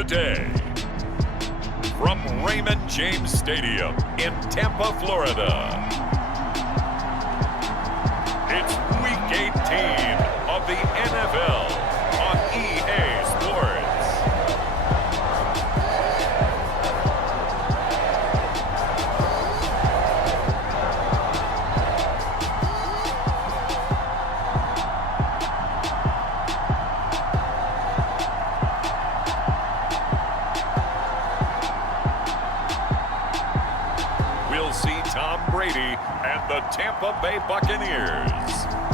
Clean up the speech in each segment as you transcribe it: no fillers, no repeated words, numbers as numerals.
Today, from Raymond James Stadium in Tampa, Florida, it's Week 18 of the NFL on EA Sports. We'll see Tom Brady and the Tampa Bay Buccaneers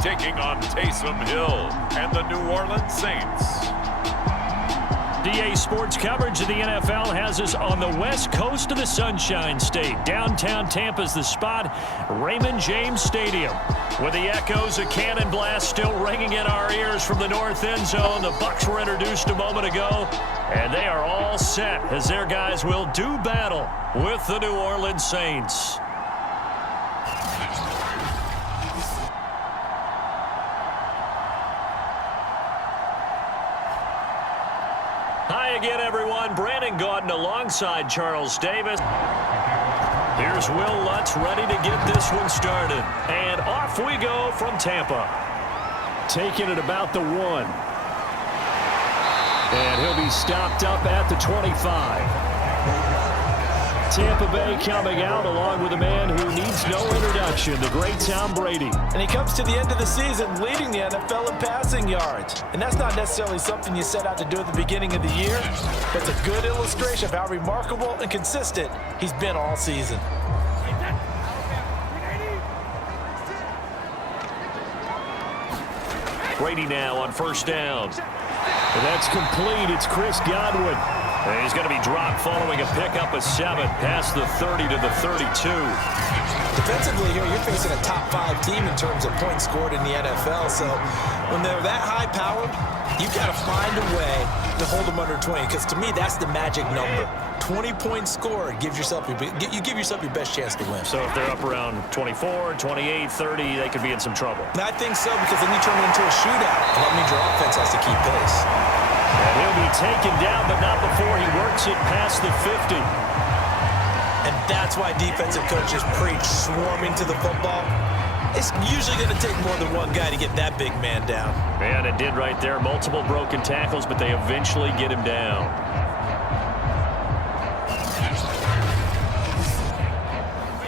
taking on Taysom Hill and the New Orleans Saints. DA Sports coverage of the NFL has us on the west coast of the Sunshine State. Downtown Tampa's the spot, Raymond James Stadium. With the echoes of cannon blast still ringing in our ears from the north end zone. The Bucs were introduced a moment ago, and they are all set as their guys will do battle with the New Orleans Saints. Hi again, everyone. Brandon Gaudin alongside Charles Davis. Here's Will Lutz ready to get this one started. And off we go from Tampa. Taking it about the 1. And he'll be stopped up at the 25. Tampa Bay coming out along with a man who needs no introduction, the great Tom Brady. And he comes to the end of the season leading the NFL in passing yards. And that's not necessarily something you set out to do at the beginning of the year, but it's a good illustration of how remarkable and consistent he's been all season. Brady now on first down. And that's complete. It's Chris Godwin. And he's going to be dropped following a pickup of 7 past the 30 to the 32. Defensively here, you're facing a top 5 team in terms of points scored in the NFL. So when they're that high-powered, you've got to find a way to hold them under 20. Because to me, that's the magic number. 20 points scored, you give yourself your best chance to win. So if they're up around 24, 28, 30, they could be in some trouble. And I think so, because then you turn it into a shootout. And that means your offense has to keep pace. And he'll be taken down, but not before he works it past the 50. And that's why defensive coaches preach swarming to the football. It's usually going to take more than one guy to get that big man down. Man, it did right there. Multiple broken tackles, but they eventually get him down.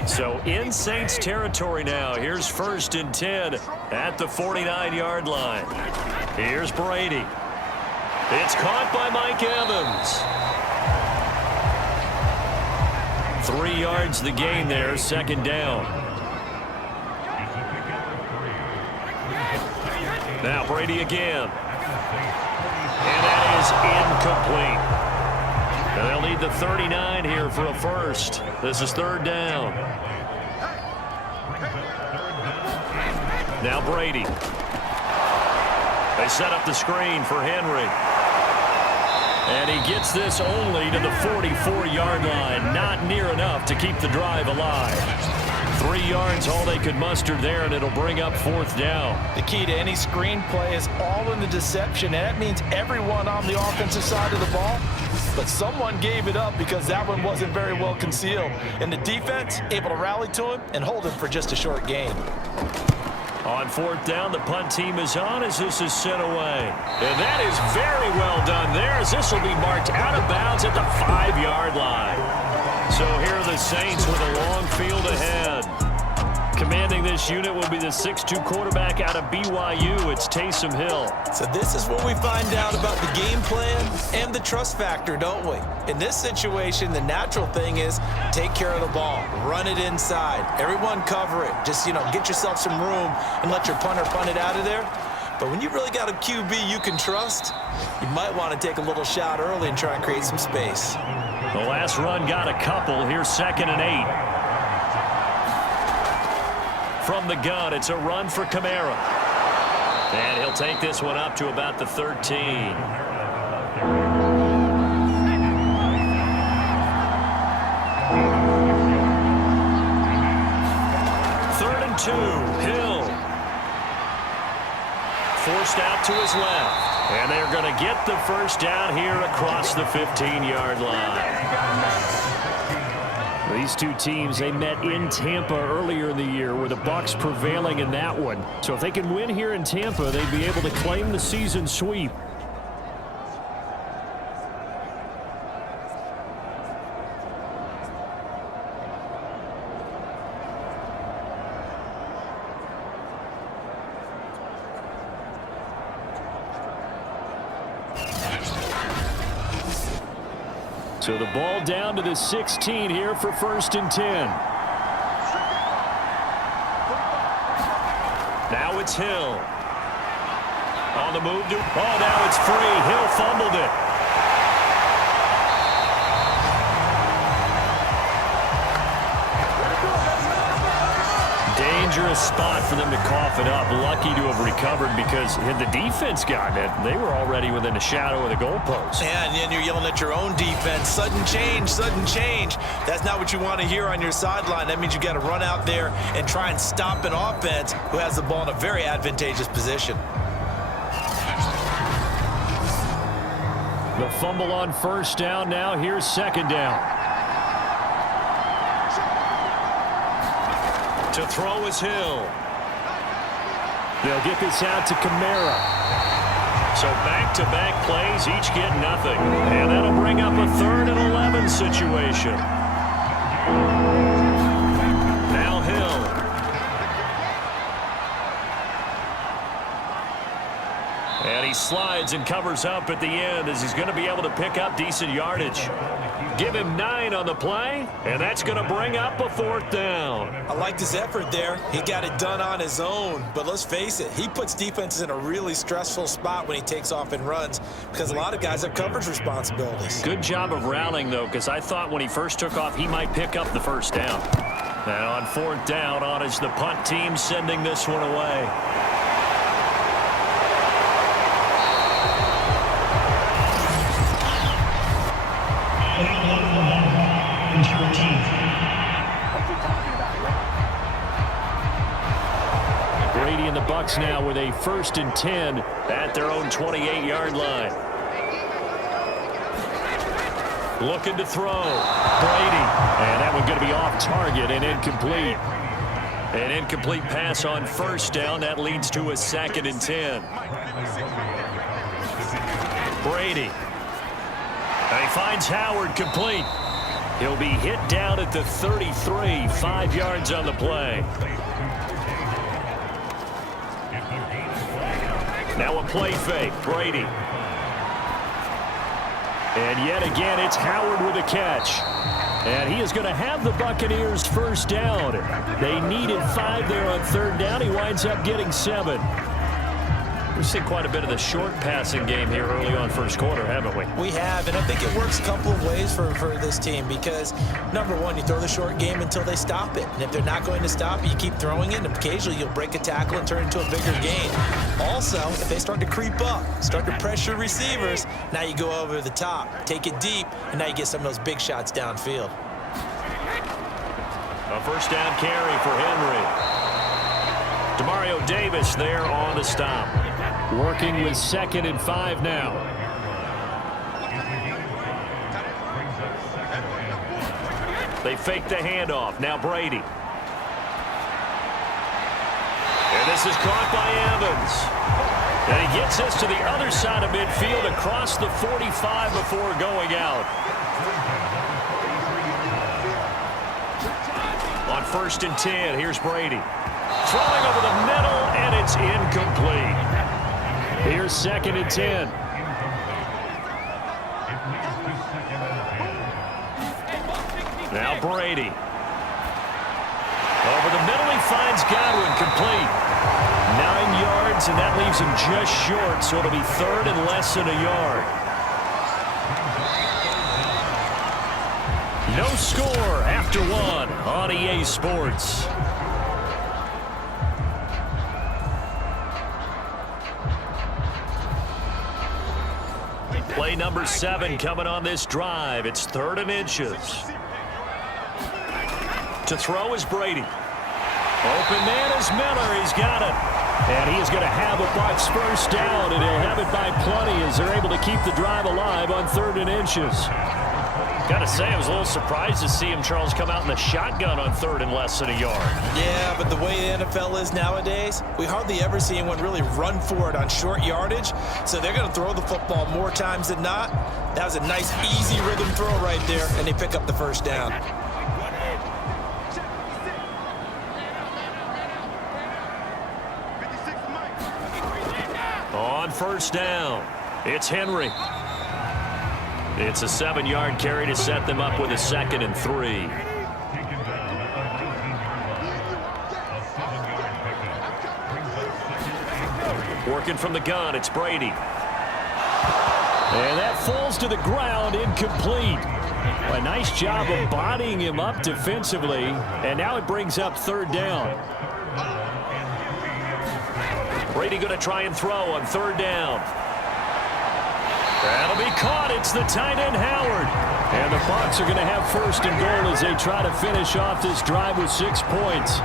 So in Saints territory now. Here's 1st and 10 at the 49-yard line. Here's Brady. It's caught by Mike Evans. 3 yards the gain there, 2nd down. Now Brady again. And that is incomplete. And they'll need the 39 here for a first. This is 3rd down. Now Brady. They set up the screen for Henry. And he gets this only to the 44-yard line. Not near enough to keep the drive alive. 3 yards, all they could muster there, and it'll bring up 4th down. The key to any screen play is all in the deception, and that means everyone on the offensive side of the ball. But someone gave it up because that one wasn't very well concealed. And the defense able to rally to him and hold him for just a short gain. On 4th down, the punt team is on as this is sent away. And that is very well done there as this will be marked out of bounds at the 5-yard line. So here are the Saints with a long field ahead. Commanding this unit will be the 6'2 quarterback out of BYU. It's Taysom Hill. So this is where we find out about the game plan and the trust factor, don't we? In this situation, the natural thing is take care of the ball. Run it inside. Everyone cover it. Just, get yourself some room and let your punter punt it out of there. But when you really got a QB you can trust, you might want to take a little shot early and try and create some space. The last run got a couple. Here's 2nd and 8. From the gun, it's a run for Kamara. And he'll take this one up to about the 13. 3rd and 2, Hill. Forced out to his left. And they're going to get the first down here across the 15-yard line. These two teams, they met in Tampa earlier in the year, with the Bucs prevailing in that one. So if they can win here in Tampa, they'd be able to claim the season sweep. So the ball down to the 16 here for 1st and 10. Now it's Hill. On the move to... Oh, now it's free. Hill fumbled it. Dangerous spot for them to cough it up. Lucky to have recovered, because had the defense gotten it, they were already within a shadow of the goalpost. Yeah, and then you're yelling at your own defense. Sudden change, sudden change. That's not what you want to hear on your sideline. That means you got to run out there and try and stop an offense who has the ball in a very advantageous position. The fumble on 1st down. Now here's 2nd down. To throw is Hill. They'll get this out to Kamara. So back-to-back plays, each get nothing. And that'll bring up a 3rd and 11 situation. Now Hill. And he slides and covers up at the end, as he's going to be able to pick up decent yardage. Give him 9 on the play, and that's going to bring up a 4th down. I liked his effort there. He got it done on his own. But let's face it, he puts defenses in a really stressful spot when he takes off and runs, because a lot of guys have coverage responsibilities. Good job of rallying, though, because I thought when he first took off, he might pick up the 1st down. And on 4th down, on is the punt team, sending this one away. Brady and the Bucs now with a 1st and 10 at their own 28-yard line. Looking to throw. Brady. And that one going to be off target and incomplete. An incomplete pass on 1st down. That leads to a 2nd and 10. Brady. And he finds Howard complete. He'll be hit down at the 33, 5 yards on the play. Now a play fake, Brady. And yet again, it's Howard with a catch. And he is going to have the Buccaneers 1st down. They needed 5 there on 3rd down. He winds up getting 7. We've seen quite a bit of the short passing game here early on 1st quarter, haven't we? We have, and I think it works a couple of ways for this team, because, number one, you throw the short game until they stop it. And if they're not going to stop it, you keep throwing it, and occasionally you'll break a tackle and turn it into a bigger gain. Also, if they start to creep up, start to pressure receivers, now you go over the top, take it deep, and now you get some of those big shots downfield. A 1st down carry for Henry. Demario Davis there on the stop. Working with 2nd and 5 now. They fake the handoff. Now Brady. And this is caught by Evans. And he gets us to the other side of midfield across the 45 before going out. On 1st and 10, here's Brady. Throwing over the middle, and it's incomplete. Here's 2nd and 10. Now Brady. Over the middle, he finds Godwin, complete. 9 yards, and that leaves him just short, so it'll be 3rd and less than a yard. No score after 1 on EA Sports. Play number 7 coming on this drive. It's 3rd and inches. To throw is Brady. Open man is Miller. He's got it. And he is going to have a Bucs first down, and he'll have it by plenty as they're able to keep the drive alive on 3rd and inches. Got to say, I was a little surprised to see him, Charles, come out in the shotgun on 3rd and less than a yard. Yeah, but the way the NFL is nowadays, we hardly ever see anyone really run for it on short yardage. So they're going to throw the football more times than not. That was a nice, easy rhythm throw right there, and they pick up the first down. On first down, it's Henry. It's a 7-yard carry to set them up with a 2nd and 3. Working from the gun, it's Brady. And that falls to the ground, incomplete. A nice job of bodying him up defensively, and now it brings up 3rd down. Brady going to try and throw on 3rd down. That'll be caught. It's the tight end, Howard. And the Bucs are going to have 1st and goal as they try to finish off this drive with 6 points.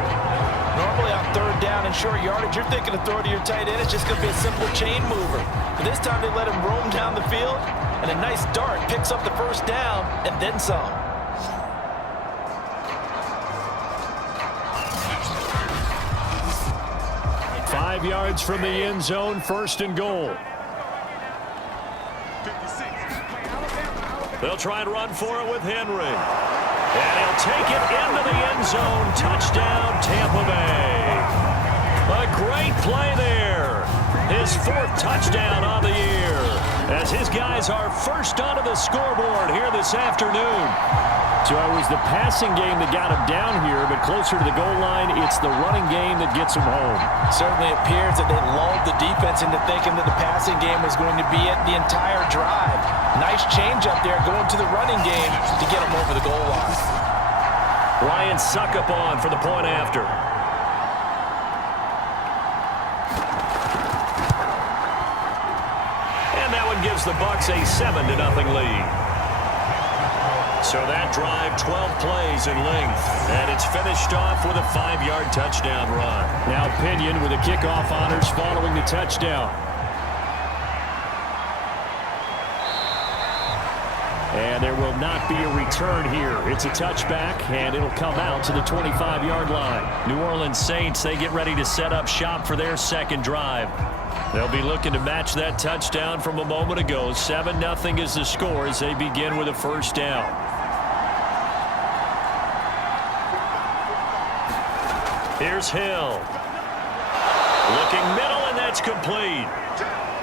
Normally on 3rd down and short yardage, you're thinking of throw to your tight end. It's just going to be a simple chain mover. But this time they let him roam down the field, and a nice dart picks up the first down and then some. Five yards from the end zone, 1st and goal. They'll try and run for it with Henry. And he'll take it into the end zone. Touchdown, Tampa Bay. A great play there. His 4th touchdown on the year, as his guys are first onto the scoreboard here this afternoon. So it was the passing game that got him down here, but closer to the goal line, it's the running game that gets him home. Certainly appears that they lulled the defense into thinking that the passing game was going to be it the entire drive. Nice change up there going to the running game to get him over the goal line. Ryan Suckup on for the point after. And that one gives the Bucs a 7-0 lead. So that drive, 12 plays in length, and it's finished off with a 5-yard touchdown run. Now Pinion with the kickoff honors following the touchdown. And there will not be a return here. It's a touchback, and it'll come out to the 25-yard line. New Orleans Saints, they get ready to set up shop for their 2nd drive. They'll be looking to match that touchdown from a moment ago. 7-0 is the score as they begin with a 1st down. Here's Hill. Looking middle, and that's complete.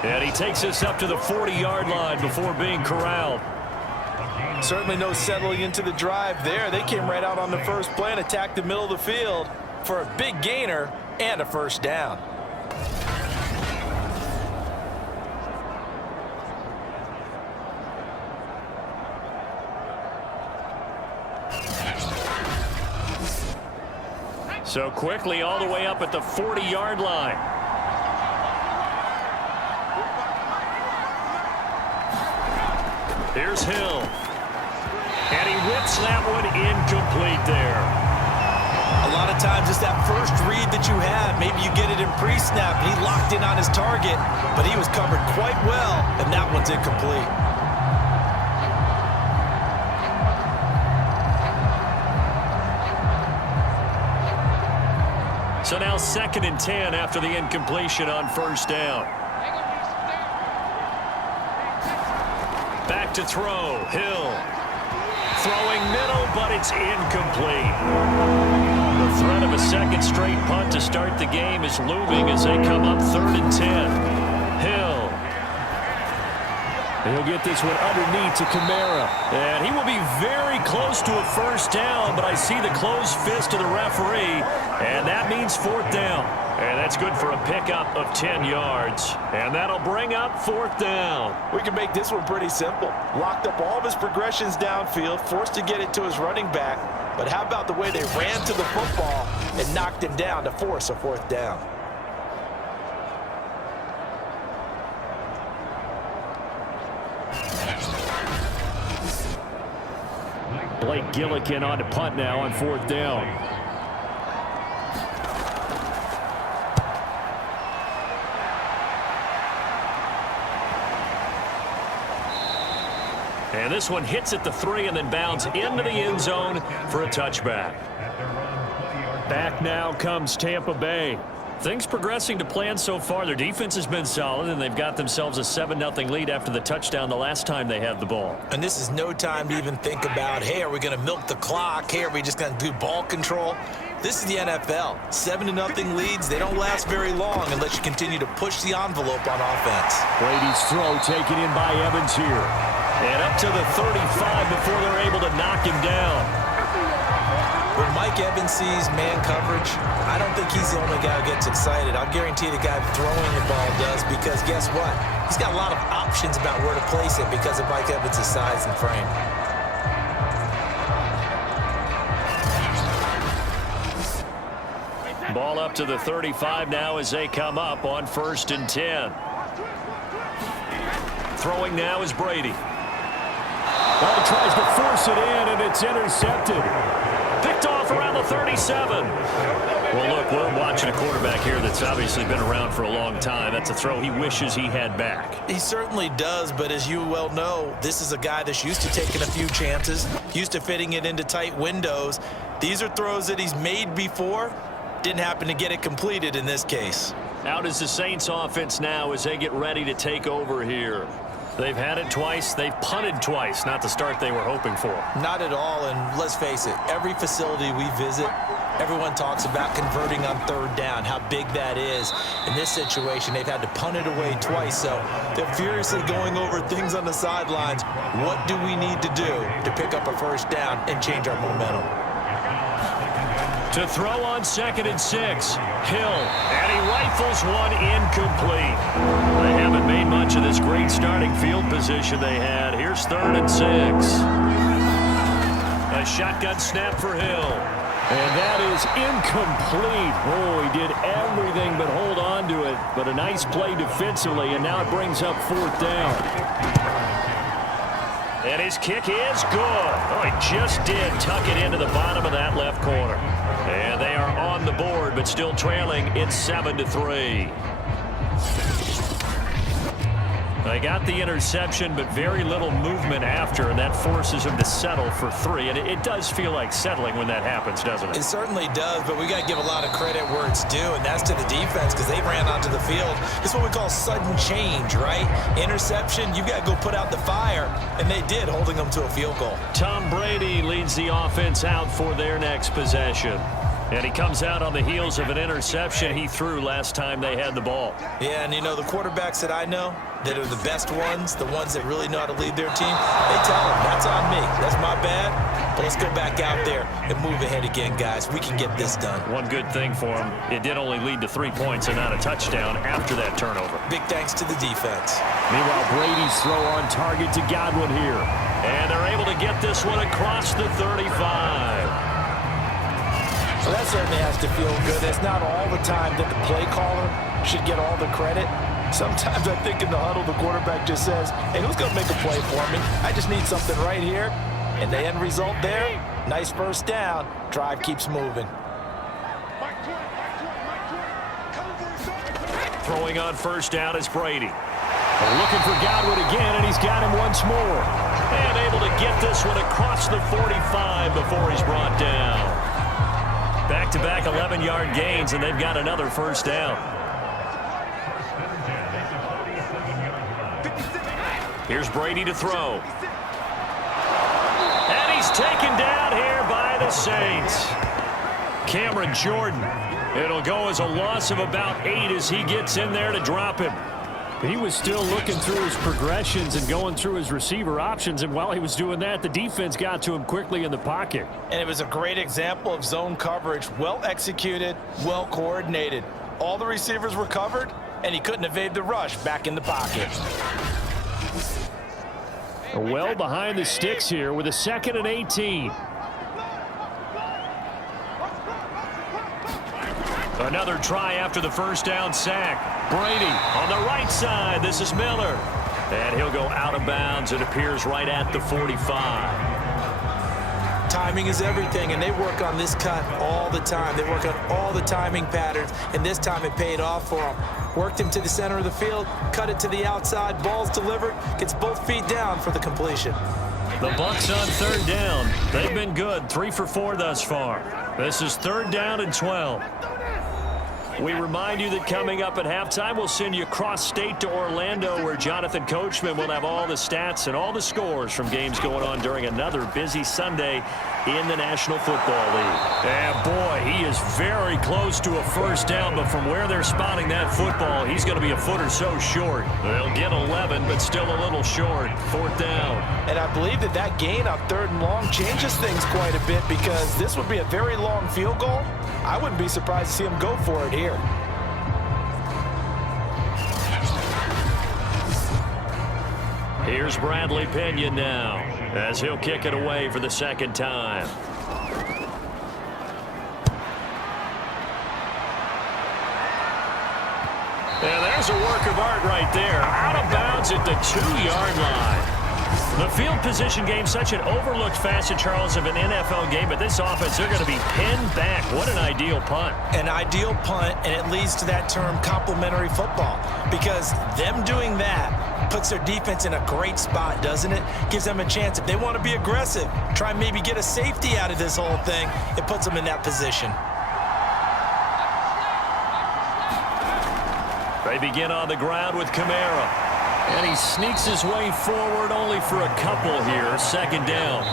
And he takes us up to the 40-yard line before being corralled. Certainly no settling into the drive there. They came right out on the first play and attacked the middle of the field for a big gainer and a 1st down. So quickly all the way up at the 40-yard line. Here's Hill. And he whips that one incomplete there. A lot of times it's that first read that you have. Maybe you get it in pre-snap, and he locked in on his target, but he was covered quite well, and that one's incomplete. So now 2nd and 10 after the incompletion on 1st down. Back to throw. Hill. Throwing middle, but it's incomplete. The threat of a 2nd straight punt to start the game is looming as they come up 3rd and 10. Hill. He'll get this one underneath to Kamara. And he will be very close to a 1st down, but I see the closed fist of the referee, and that means 4th down. And that's good for a pickup of 10 yards. And that'll bring up 4th down. We can make this one pretty simple. Locked up all of his progressions downfield, forced to get it to his running back. But how about the way they ran to the football and knocked him down to force a 4th down? Blake Gillikin on to punt now on 4th down. And this one hits at the 3 and then bounds into the end zone for a touchback. Back now comes Tampa Bay. Things progressing to plan so far. Their defense has been solid, and they've got themselves a 7-0 lead after the touchdown the last time they had the ball. And this is no time to even think about, hey, are we going to milk the clock? Hey, are we just going to do ball control? This is the NFL. 7-0 leads, they don't last very long unless you continue to push the envelope on offense. Brady's throw taken in by Evans here. And up to the 35 before they're able to knock him down. When Mike Evans sees man coverage, I don't think he's the only guy who gets excited. I'll guarantee the guy throwing the ball does, because guess what? He's got a lot of options about where to place it because of Mike Evans' size and frame. Ball up to the 35 now as they come up on 1st and 10. Throwing now is Brady. Well, he tries to force it in, and it's intercepted. Picked off around the 37. Well, look, we're watching a quarterback here that's obviously been around for a long time. That's a throw he wishes he had back. He certainly does, but as you well know, this is a guy that's used to taking a few chances, used to fitting it into tight windows. These are throws that he's made before. Didn't happen to get it completed in this case. Out is the Saints offense now as they get ready to take over here. They've had it twice. They've punted twice. Not the start they were hoping for. Not at all, and let's face it, every facility we visit, everyone talks about converting on 3rd down, how big that is. In this situation, they've had to punt it away twice, so they're furiously going over things on the sidelines. What do we need to do to pick up a 1st down and change our momentum? To throw on 2nd and 6, Hill, and he rifles one incomplete. They haven't made much of this great starting field position they had. Here's 3rd and 6. A shotgun snap for Hill. And that is incomplete. Oh, he did everything but hold on to it. But a nice play defensively, and now it brings up 4th down. And his kick is good. Oh, he just did tuck it into the bottom of that left corner. And they are on the board, but still trailing. It's 7-3. They got the interception, but very little movement after, and that forces them to settle for 3. And it does feel like settling when that happens, doesn't it? It certainly does, but we got to give a lot of credit where it's due, and that's to the defense, because they ran onto the field. It's what we call sudden change, right? Interception, you got to go put out the fire, and they did, holding them to a field goal. Tom Brady leads the offense out for their next possession. And he comes out on the heels of an interception he threw last time they had the ball. Yeah, and you know, the quarterbacks that I know that are the best ones, the ones that really know how to lead their team, they tell them, that's on me. That's my bad. But let's go back out there and move ahead again, guys. We can get this done. One good thing for him, it did only lead to 3 points and not a touchdown after that turnover. Big thanks to the defense. Meanwhile, Brady's throw on target to Godwin here. And they're able to get this one across the 35. Well, that certainly has to feel good. It's not all the time that the play caller should get all the credit. Sometimes I think in the huddle, the quarterback just says, hey, who's going to make a play for me? I just need something right here. And the end result there, nice 1st down. Drive keeps moving. Throwing on 1st down is Brady. Looking for Godwin again, and he's got him once more. And able to get this one across the 45 before he's brought down. Back-to-back 11-yard gains, and they've got another 1st down. Here's Brady to throw. And he's taken down here by the Saints. Cameron Jordan. It'll go as a loss of about 8 as he gets in there to drop him. He was still looking through his progressions and going through his receiver options, and while he was doing that, the defense got to him quickly in the pocket. And it was a great example of zone coverage, well executed, well coordinated. All the receivers were covered, and he couldn't evade the rush back in the pocket. Well behind the sticks here with a 2nd and 18. Another try after the 1st down sack. Brady on the right side. This is Miller. And he'll go out of bounds. It appears right at the 45. Timing is everything, and they work on this cut all the time. They work on all the timing patterns, and this time it paid off for them. Worked him to the center of the field, cut it to the outside, ball's delivered, gets both feet down for the completion. The Bucs on third down. They've been good, 3 for 4 thus far. This is 3rd down and 12. We remind you that coming up at halftime, we'll send you cross-state to Orlando, where Jonathan Coachman will have all the stats and all the scores from games going on during another busy Sunday in the National Football League. And boy, he is very close to a first down, but from where they're spotting that football, he's going to be a foot or so short. They'll get 11, but still a little short. 4th down. And I believe that gain on 3rd and long changes things quite a bit, because this would be a very long field goal. I wouldn't be surprised to see him go for it here. Here's Bradley Pinion now, as he'll kick it away for the 2nd time. And there's a work of art right there. Out of bounds at the 2-yard line. The field position game, such an overlooked facet, Charles, of an NFL game, but this offense, they're going to be pinned back. What an ideal punt. An ideal punt, and it leads to that term complementary football, because them doing that puts their defense in a great spot, doesn't it? Gives them a chance. If they want to be aggressive, try and maybe get a safety out of this whole thing, it puts them in that position. They begin on the ground with Kamara. And he sneaks his way forward only for a couple here. 2nd down.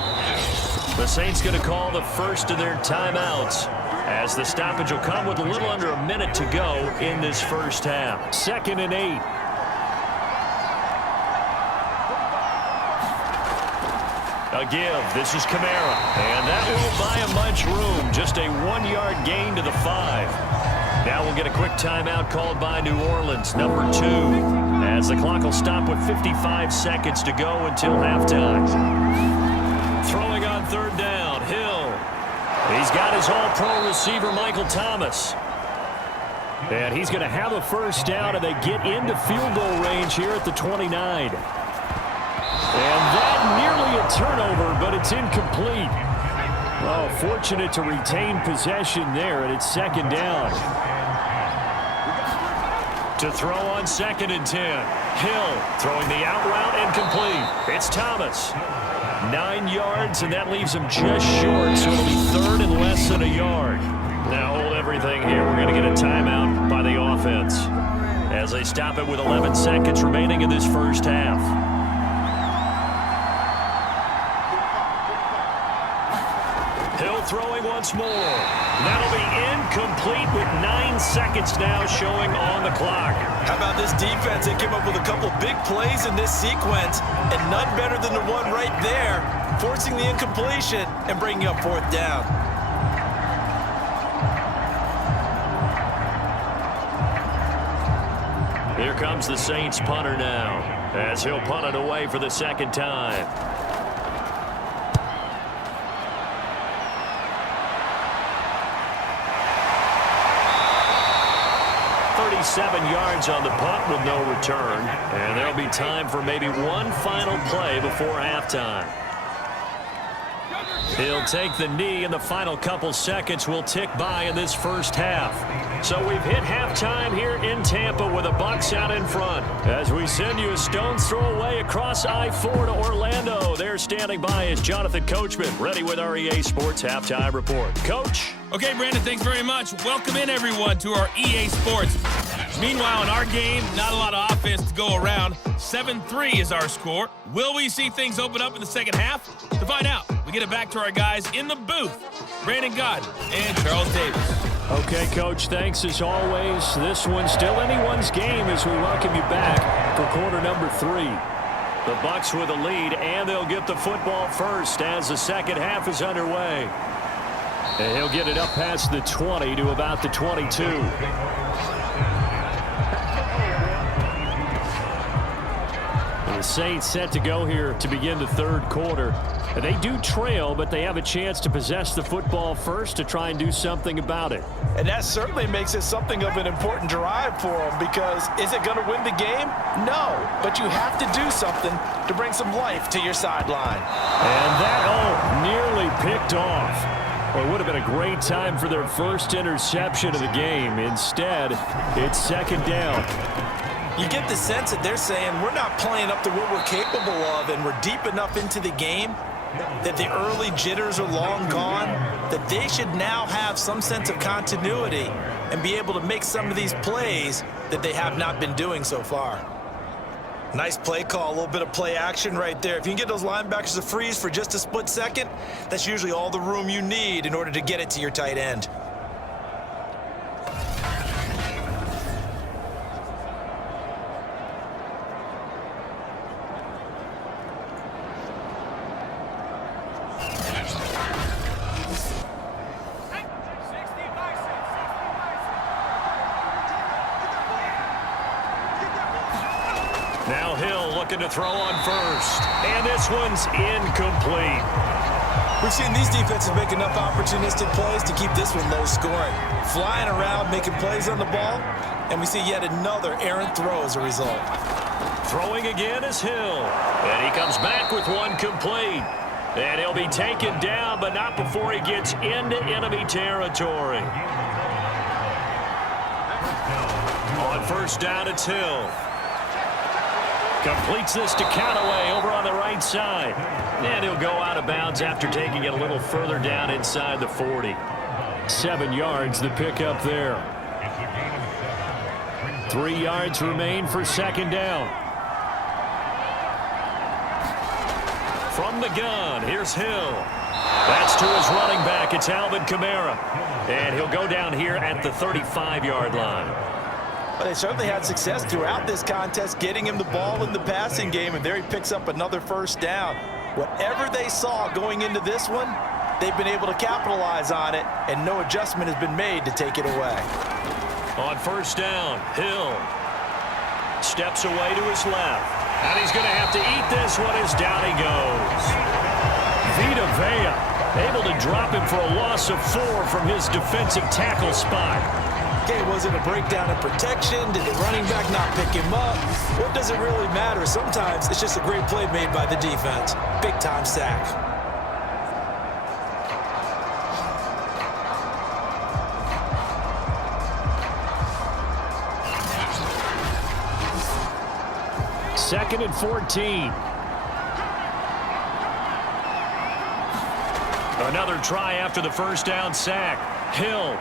The Saints going to call the first of their timeouts, as the stoppage will come with a little under a minute to go in this first half. 2nd and 8. A give. This is Kamara. And that will buy him much room. Just a 1-yard gain to the 5. Now we'll get a quick timeout called by New Orleans, number 2, as the clock will stop with 55 seconds to go until halftime. Throwing on 3rd down, Hill. He's got his all-pro receiver, Michael Thomas. And he's going to have a first down, and they get into field goal range here at the 29. And that nearly a turnover, but it's incomplete. Oh, fortunate to retain possession there, and it's 2nd down. To throw on 2nd and 10. Hill throwing the out route and complete. It's Thomas. 9 yards, and that leaves him just short, so it'll be 3rd and less than a yard. Now hold everything here. We're going to get a timeout by the offense, as they stop it with 11 seconds remaining in this first half. Hill throwing once more. That'll be incomplete with 9 seconds now showing on the clock. How about this defense? They came up with a couple big plays in this sequence, and none better than the one right there, forcing the incompletion and bringing up 4th down. Here comes the Saints punter now, as he'll punt it away for the 2nd time. 37 yards on the punt with no return. And there'll be time for maybe one final play before halftime. He'll take the knee, and the final couple seconds will tick by in this first half. So we've hit halftime here in Tampa with the Bucs out in front. As we send you a stone's throw away across I-4 to Orlando. There standing by is Jonathan Coachman, ready with our EA Sports Halftime Report. Coach? Okay, Brandon, thanks very much. Welcome in, everyone, to our EA Sports. Meanwhile, in our game, not a lot of offense to go around. 7-3 is our score. Will we see things open up in the second half? To find out, we get it back to our guys in the booth, Brandon Gott and Charles Davis. Okay, Coach, thanks as always. This one's still anyone's game as we welcome you back for quarter number 3. The Bucs with a lead, and they'll get the football first as the second half is underway. And he'll get it up past the 20 to about the 22. The Saints set to go here to begin the third quarter. They do trail, but they have a chance to possess the football first to try and do something about it. And that certainly makes it something of an important drive for them, because is it going to win the game? No, but you have to do something to bring some life to your sideline. And that, nearly picked off. Well, it would have been a great time for their first interception of the game. Instead, it's second down. You get the sense that they're saying we're not playing up to what we're capable of, and we're deep enough into the game that the early jitters are long gone, that they should now have some sense of continuity and be able to make some of these plays that they have not been doing so far. Nice play call, a little bit of play action right there. If you can get those linebackers to freeze for just a split second, that's usually all the room you need in order to get it to your tight end. Now Hill looking to throw on first. And this one's incomplete. We've seen these defenses make enough opportunistic plays to keep this one low scoring. Flying around, making plays on the ball, and we see yet another errant throw as a result. Throwing again is Hill. And he comes back with one complete. And he'll be taken down, but not before he gets into enemy territory. On first down, it's Hill. Completes this to Callaway over on the right side. And he'll go out of bounds after taking it a little further down inside the 40. 7 yards the pickup there. 3 yards remain for second down. From the gun, here's Hill. That's to his running back. It's Alvin Kamara. And he'll go down here at the 35-yard line. But they certainly had success throughout this contest, getting him the ball in the passing game, and there he picks up another first down. Whatever they saw going into this one, they've been able to capitalize on it, and no adjustment has been made to take it away. On first down, Hill steps away to his left. And he's going to have to eat this one as down he goes. Vita Vea able to drop him for a loss of 4 from his defensive tackle spot. Okay, was it a breakdown in protection? Did the running back not pick him up? What does it really matter? Sometimes it's just a great play made by the defense. Big-time sack. Second and 14. Another try after the first down sack. Hill.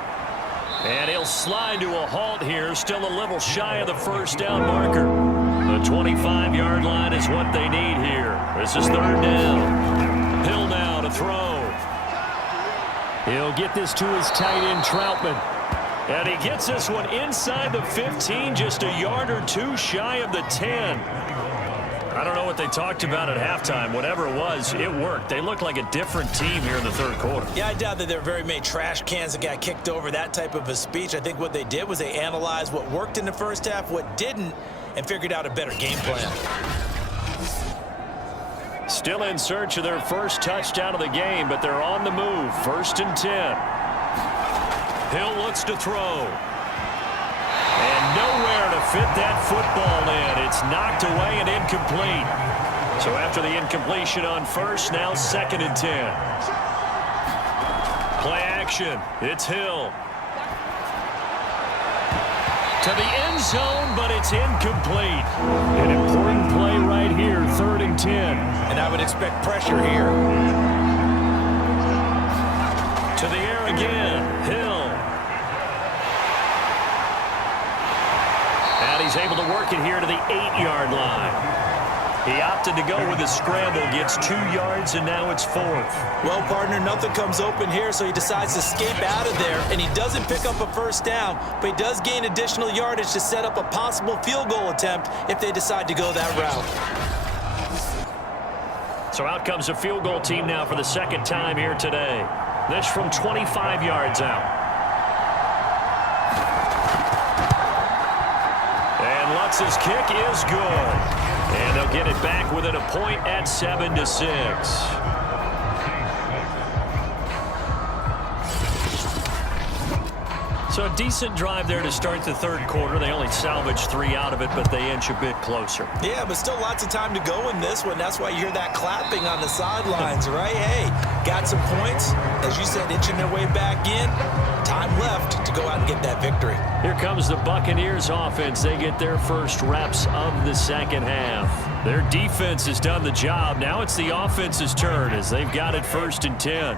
And he'll slide to a halt here, still a little shy of the first down marker. The 25-yard line is what they need here. This is third down. Hill now to throw. He'll get this to his tight end, Troutman. And he gets this one inside the 15, just a yard or two shy of the 10. I don't know what they talked about at halftime. Whatever it was, it worked. They looked like a different team here in the third quarter. Yeah, I doubt that there were very many trash cans that got kicked over, that type of a speech. I think what they did was they analyzed what worked in the first half, what didn't, and figured out a better game plan. Still in search of their first touchdown of the game, but they're on the move. First and 10. Hill looks to throw. And nowhere to fit that football in. It's knocked away and incomplete. So after the incompletion on first, now second and 10. Play action. It's Hill. To the end zone, but it's incomplete. An important play right here, third and 10. And I would expect pressure here. To the air again, Hill. And he's able to work it here to the 8-yard line. He opted to go with a scramble, gets 2 yards, and now it's fourth. Well, partner, nothing comes open here, so he decides to escape out of there, and he doesn't pick up a first down, but he does gain additional yardage to set up a possible field goal attempt if they decide to go that route. So out comes a field goal team now for the second time here today. This from 25 yards out. And Lutz's kick is good. And they'll get it back within a point at 7-6. So a decent drive there to start the third quarter. They only salvaged 3 out of it, but they inch a bit closer. Yeah, but still lots of time to go in this one. That's why you hear that clapping on the sidelines, right? Hey, got some points. As you said, inching their way back in. Time left to go out and get that victory. Here comes the Buccaneers offense. They get their first reps of the second half. Their defense has done the job. Now it's the offense's turn as they've got it 1st and 10.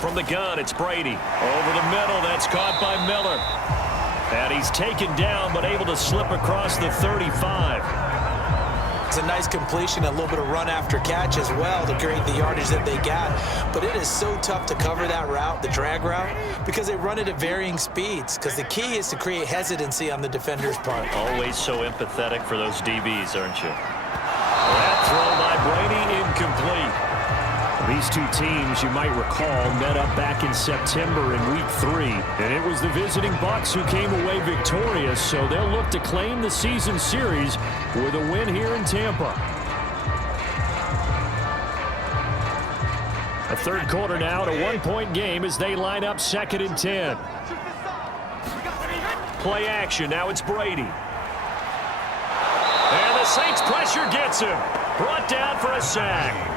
From the gun, it's Brady. Over the middle, that's caught by Miller. And he's taken down, but able to slip across the 35. It's a nice completion, a little bit of run after catch as well to create the yardage that they got. But it is so tough to cover that route, the drag route, because they run it at varying speeds. Because the key is to create hesitancy on the defender's part. Always so empathetic for those DBs, aren't you? That throw by Brady, incomplete. These two teams, you might recall, met up back in September in Week 3. And it was the visiting Bucs who came away victorious, so they'll look to claim the season series with a win here in Tampa. A third quarter now, a 1-point game as they line up 2nd and 10. Play action, now it's Brady. And the Saints pressure gets him. Brought down for a sack.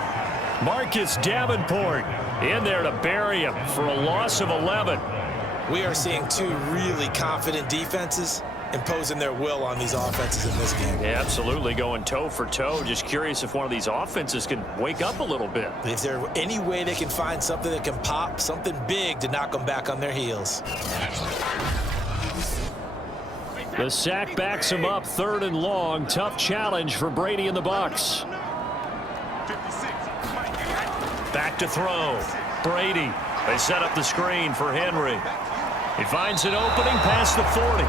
Marcus Davenport in there to bury him for a loss of 11. We are seeing two really confident defenses imposing their will on these offenses in this game. Yeah, absolutely, going toe for toe. Just curious if one of these offenses can wake up a little bit. Is there any way they can find something that can pop, something big to knock them back on their heels? The sack backs him up, 3rd and long. Tough challenge for Brady and the Bucs. Back to throw. Brady. They set up the screen for Henry. He finds an opening past the 40.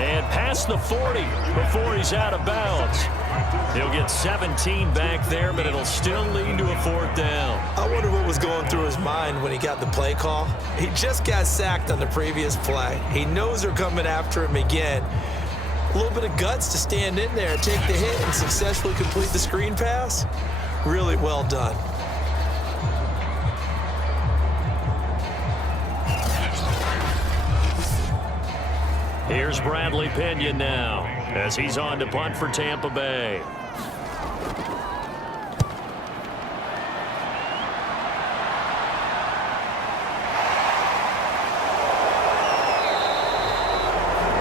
And past the 40 before he's out of bounds. He'll get 17 back there, but it'll still lead to a 4th down. I wonder what was going through his mind when he got the play call. He just got sacked on the previous play. He knows they're coming after him again. A little bit of guts to stand in there, take the hit, and successfully complete the screen pass. Really well done. Here's Bradley Pinion now as he's on to punt for Tampa Bay.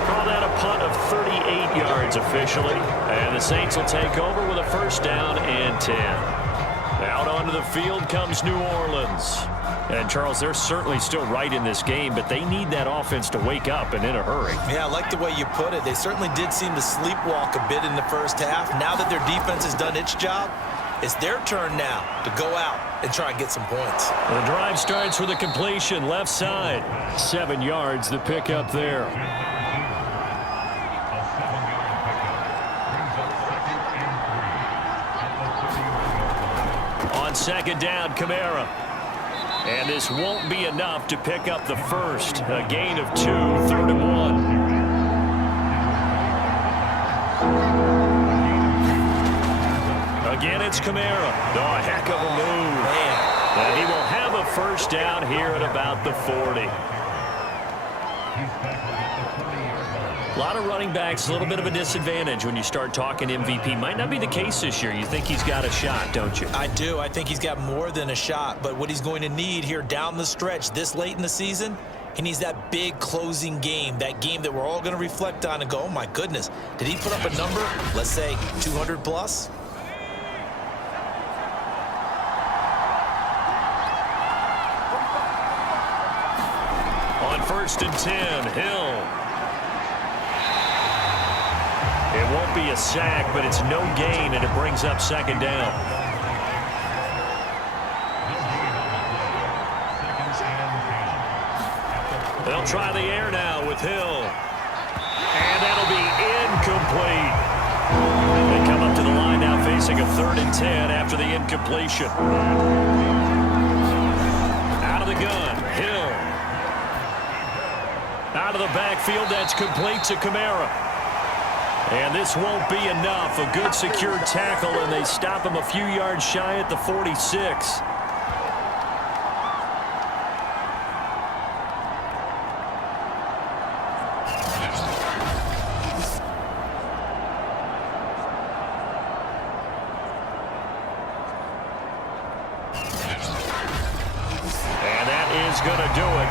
Call that a punt of 38 yards officially. And the Saints will take over with a 1st down and 10. Out onto the field comes New Orleans. And, Charles, they're certainly still right in this game, but they need that offense to wake up and in a hurry. Yeah, I like the way you put it. They certainly did seem to sleepwalk a bit in the first half. Now that their defense has done its job, it's their turn now to go out and try and get some points. The drive starts with a completion left side. 7 yards, the pickup there. On 2nd down, Kamara. And this won't be enough to pick up the first. A gain of 2, 3rd and 1. Again, it's Kamara. Oh, a heck of a move. Man. And he will have a 1st down here at about the 40. A lot of running backs, a little bit of a disadvantage when you start talking MVP. Might not be the case this year. You think he's got a shot, don't you? I do. I think he's got more than a shot. But what he's going to need here down the stretch this late in the season, he needs that big closing game, that game that we're all going to reflect on and go, oh, my goodness, did he put up a number, let's say 200 plus? On 1st and 10, Hill. It won't be a sack, but it's no gain, and it brings up 2nd down. They'll try the air now with Hill. And that'll be incomplete. They come up to the line now facing a 3rd and 10 after the incompletion. Out of the gun, Hill. Out of the backfield, that's complete to Kamara. And this won't be enough. A good secure tackle, and they stop him a few yards shy at the 46. going to do it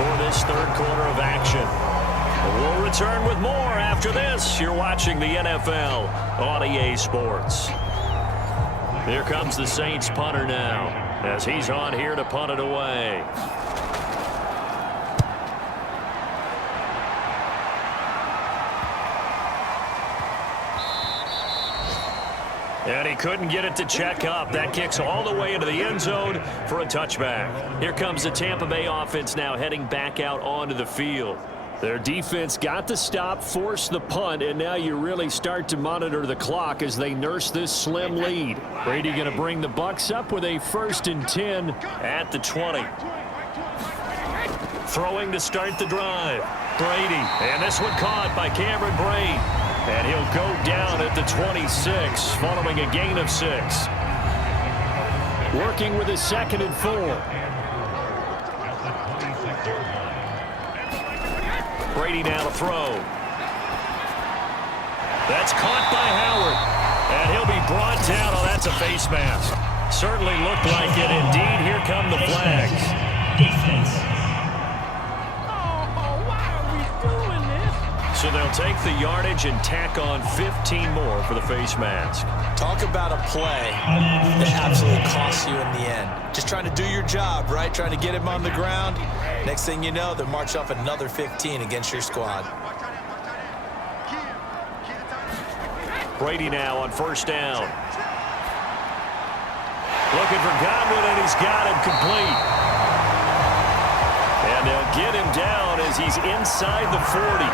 for this third quarter of action. We'll return with more after this. You're watching the NFL on EA Sports. Here comes the Saints punter now as he's on here to punt it away. And he couldn't get it to check up. That kicks all the way into the end zone for a touchback. Here comes the Tampa Bay offense now heading back out onto the field. Their defense got the stop, forced the punt, and now you really start to monitor the clock as they nurse this slim lead. Brady going to bring the Bucs up with a 1st and 10 at the 20. Throwing to start the drive. Brady, and this one caught by Cameron Brate. And he'll go down at the 26, following a gain of 6. Working with his 2nd and 4. Brady now to throw. That's caught by Howard. And he'll be brought down. Oh, that's a face mask. Certainly looked like it. Indeed, here come the flags. Defense. So they'll take the yardage and tack on 15 more for the face mask. Talk about a play that absolutely costs you in the end. Just trying to do your job, right? Trying to get him on the ground. Next thing you know, they'll march off another 15 against your squad. Brady now on 1st down. Looking for Godwin, and he's got him complete. And they'll get him down as he's inside the 40.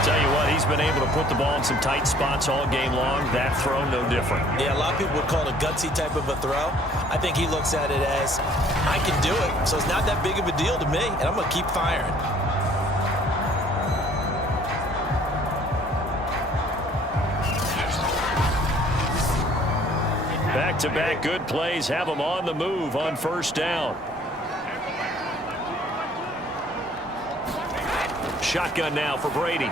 Tell you what, he's been able to put the ball in some tight spots all game long. That throw, no different. Yeah, a lot of people would call it a gutsy type of a throw. I think he looks at it as, I can do it, so it's not that big of a deal to me, and I'm going to keep firing. Back-to-back good plays have him on the move on 1st down. Shotgun now for Brady.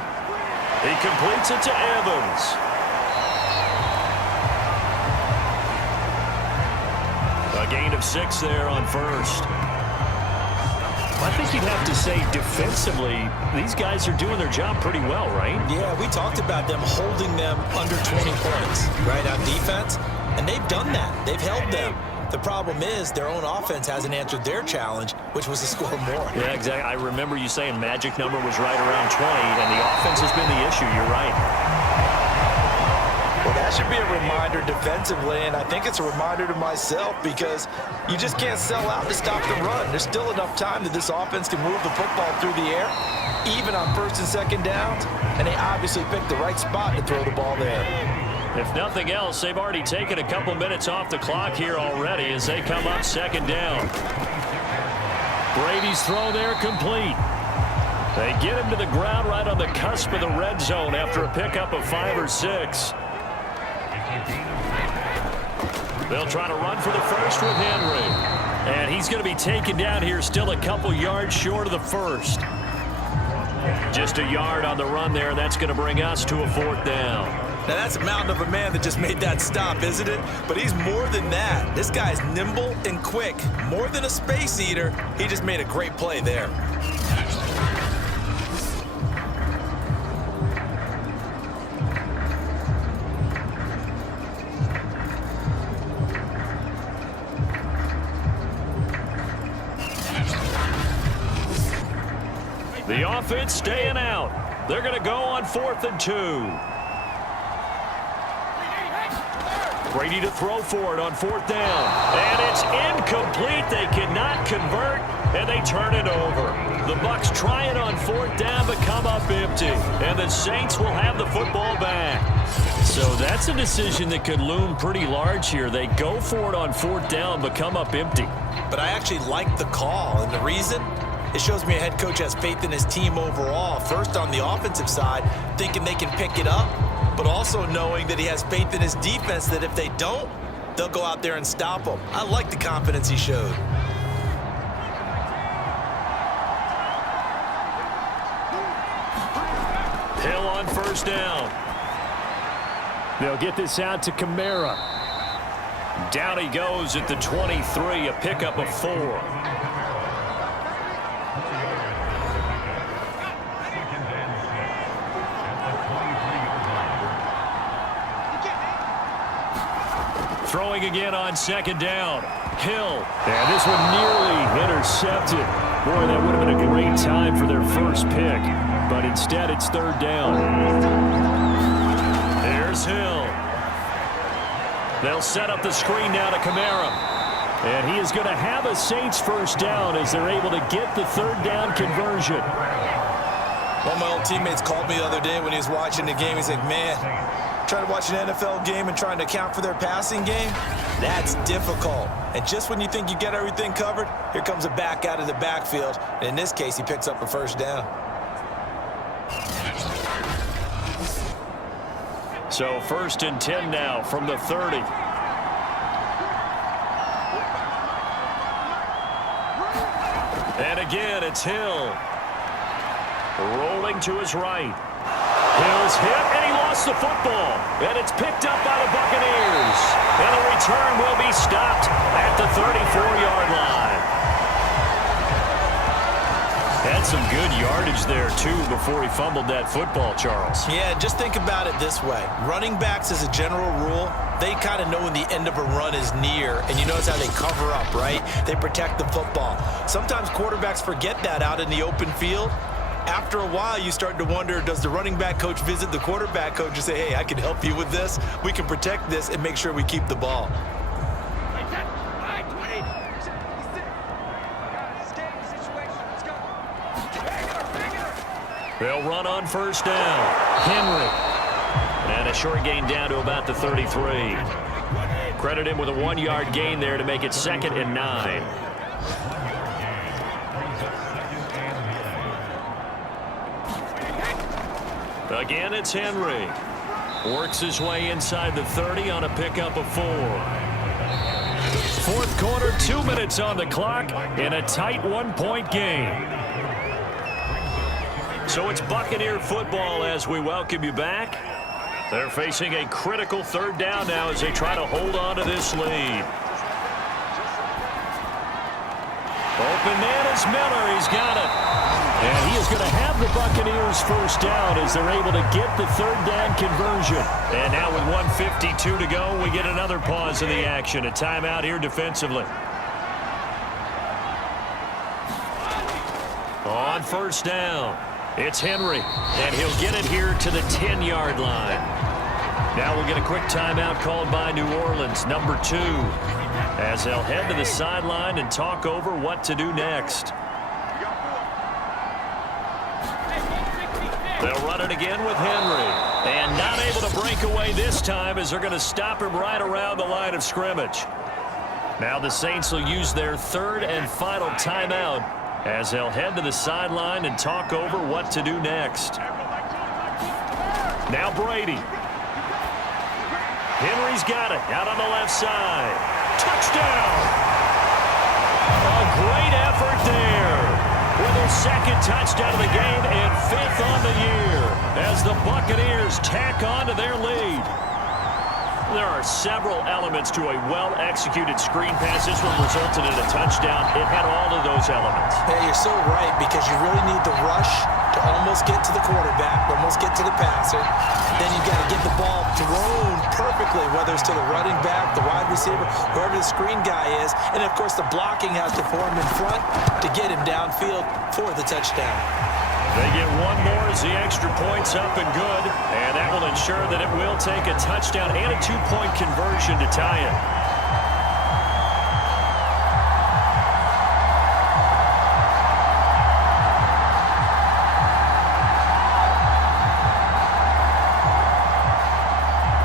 He completes it to Evans. A gain of 6 there on 1st. I think you'd have to say defensively, these guys are doing their job pretty well, right? Yeah, we talked about them holding them under 20 points, right, on defense, and they've done that. They've held them. The problem is their own offense hasn't answered their challenge, which was to score more. Yeah, exactly. I remember you saying magic number was right around 20, and the offense has been the issue. You're right. Well, that should be a reminder defensively, and I think it's a reminder to myself because you just can't sell out to stop the run. There's still enough time that this offense can move the football through the air, even on 1st and 2nd downs, and they obviously picked the right spot to throw the ball there. If nothing else, they've already taken a couple minutes off the clock here already as they come up 2nd down. Brady's throw there complete. They get him to the ground right on the cusp of the red zone after a pickup of 5 or 6. They'll try to run for the 1st with Henry. And he's going to be taken down here still a couple yards short of the 1st. Just a yard on the run there. That's going to bring us to a 4th down. Now, that's a mountain of a man that just made that stop, isn't it? But he's more than that. This guy's nimble and quick. More than a space eater, he just made a great play there. The offense staying out. They're going to go on 4th and 2. Brady to throw for it on 4th down. And it's incomplete. They cannot convert, and they turn it over. The Bucs try it on 4th down, but come up empty. And the Saints will have the football back. So that's a decision that could loom pretty large here. They go for it on 4th down, but come up empty. But I actually like the call, and the reason? It shows me a head coach has faith in his team overall. First, on the offensive side, thinking they can pick it up, but also knowing that he has faith in his defense that if they don't, they'll go out there and stop them. I like the confidence he showed. Hill on 1st down. They'll get this out to Kamara. Down he goes at the 23, a pickup of 4. Throwing again on second down. Hill. And this one nearly intercepted. Boy, that would have been a great time for their first pick. But instead, it's third down. Here's Hill. They'll set up the screen now to Kamara. And he is going to have a Saints first down as they're able to get the third down conversion. One of my old teammates called me the other day when he was watching the game. He's like, man, trying to watch an NFL game and trying to account for their passing game, that's difficult. And just when you think you get everything covered, here comes a back out of the backfield. And in this case, he picks up a first down. So 1st and 10 now from the 30. And again, it's Hill. Rolling to his right. Hill's hit, and he lost the football. And it's picked up by the Buccaneers. And the return will be stopped at the 34-yard line. Had some good yardage there, too, before he fumbled that football, Charles. Yeah, just think about it this way. Running backs, as a general rule, they kind of know when the end of a run is near, and you notice how they cover up, right? They protect the football. Sometimes quarterbacks forget that out in the open field. After a while, you start to wonder, does the running back coach visit the quarterback coach and say, hey, I can help you with this. We can protect this and make sure we keep the ball. They'll run on first down. Henry. And a short gain down to about the 33. Credit him with a 1-yard gain there to make it 2nd and 9. Again, it's Henry. Works his way inside the 30 on a pickup of 4. Fourth quarter, 2 minutes on the clock in a tight 1-point game. So it's Buccaneer football as we welcome you back. They're facing a critical third down now as they try to hold on to this lead. Open man is Miller. He's got it. And he is going to have the Buccaneers first down as they're able to get the third down conversion. And now with 1:52 to go, we get another pause in the action. A timeout here defensively. On first down, it's Henry. And he'll get it here to the 10-yard line. Now we'll get a quick timeout called by New Orleans, number 2, as they'll head to the sideline and talk over what to do next. They'll run it again with Henry. And not able to break away this time as they're going to stop him right around the line of scrimmage. Now the Saints will use their third and final timeout as they'll head to the sideline and talk over what to do next. Now Brady. Henry's got it out on the left side. Touchdown! A great effort there. With their second touchdown of the game and 5th on the year as the Buccaneers tack on to their lead. There are several elements to a well-executed screen pass. This one resulted in a touchdown. It had all of those elements. Hey, you're so right, because you really need the rush to almost get to the quarterback, almost get to the passer. Then you've got to get the ball thrown perfectly, whether it's to the running back, the wide receiver, whoever the screen guy is. And, of course, the blocking has to form in front to get him downfield for the touchdown. They get one more as the extra point's up and good, and that will ensure that it will take a touchdown and a 2-point conversion to tie it.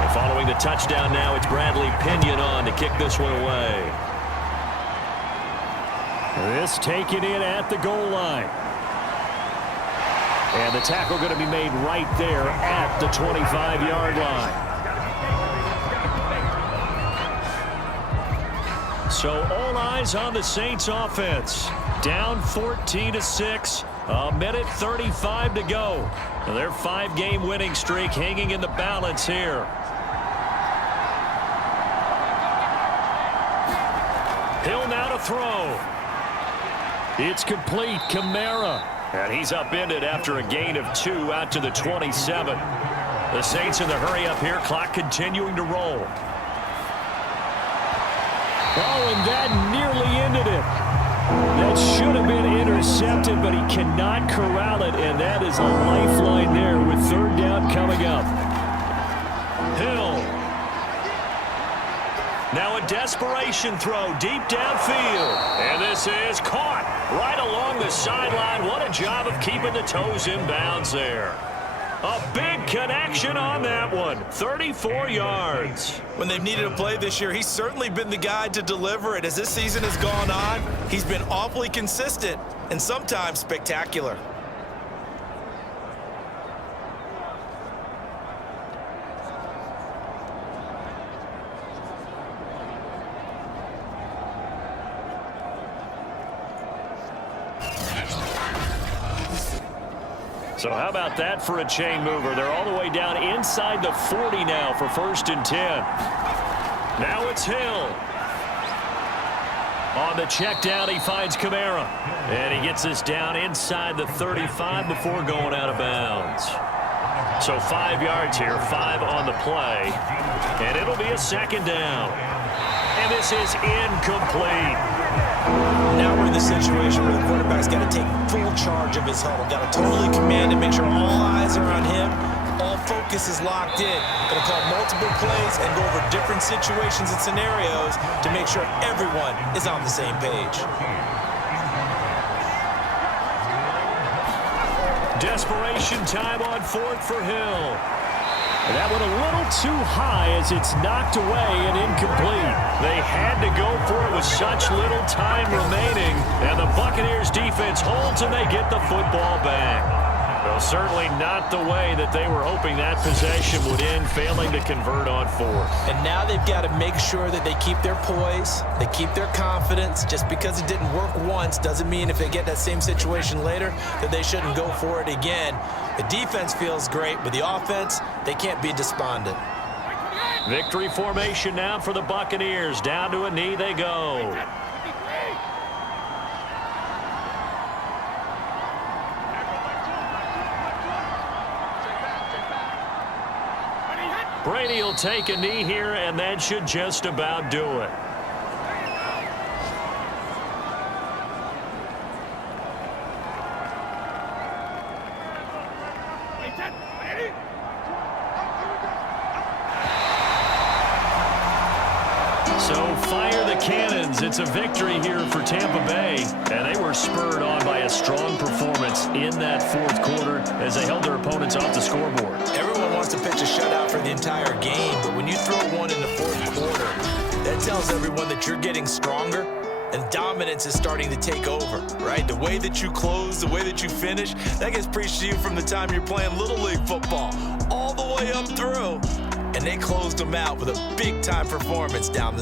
And following the touchdown now, it's Bradley Pinion on to kick this one away. This taken in at the goal line. And the tackle going to be made right there at the 25-yard line. So all eyes on the Saints offense. Down 14-6, a minute 35 to go. And their 5-game winning streak hanging in the balance here. Hill now to throw. It's complete. Kamara. And he's upended after a gain of 2 out to the 27. The Saints in the hurry up here, clock continuing to roll. Oh, and that nearly ended it. That should have been intercepted, but he cannot corral it, and that is a lifeline there with third down coming up. Hill. Now a desperation throw deep downfield. And this is caught right along the sideline. What a job of keeping the toes in bounds there. A big connection on that one. 34 yards. When they've needed a play this year, he's certainly been the guy to deliver it. As this season has gone on, he's been awfully consistent and sometimes spectacular. So how about that for a chain mover? They're all the way down inside the 40 now for 1st and 10. Now it's Hill. On the check down, he finds Kamara. And he gets this down inside the 35 before going out of bounds. So 5 yards here, 5 on the play. And it'll be a 2nd down. And this is incomplete. Now we're in the situation where the quarterback's got to take full charge of his huddle. Got to totally command it, make sure all eyes are on him. All focus is locked in. Going to call multiple plays and go over different situations and scenarios to make sure everyone is on the same page. Desperation time on 4th for Hill. And that one a little too high as it's knocked away and incomplete. They had to go for it with such little time remaining. And the Buccaneers defense holds and they get the football back. Well, certainly not the way that they were hoping that possession would end, failing to convert on 4th. And now they've got to make sure that they keep their poise, they keep their confidence. Just because it didn't work once doesn't mean if they get that same situation later that they shouldn't go for it again. The defense feels great, but the offense, they can't be despondent. Victory formation now for the Buccaneers. Down to a knee they go. Brady will take a knee here, and that should just about do it. So fire the cannons. It's a victory here for Tampa Bay. And they were spurred on by a strong performance in that 4th quarter as they held their opponents off the scoreboard. Everyone wants to pitch a shutout for the entire game, but when you throw one in the 4th quarter, that tells everyone that you're getting stronger and dominance is starting to take over, right? The way that you close, the way that you finish, that gets preached to you from the time you're playing Little League football all the way up through. And they closed them out with a big-time performance down the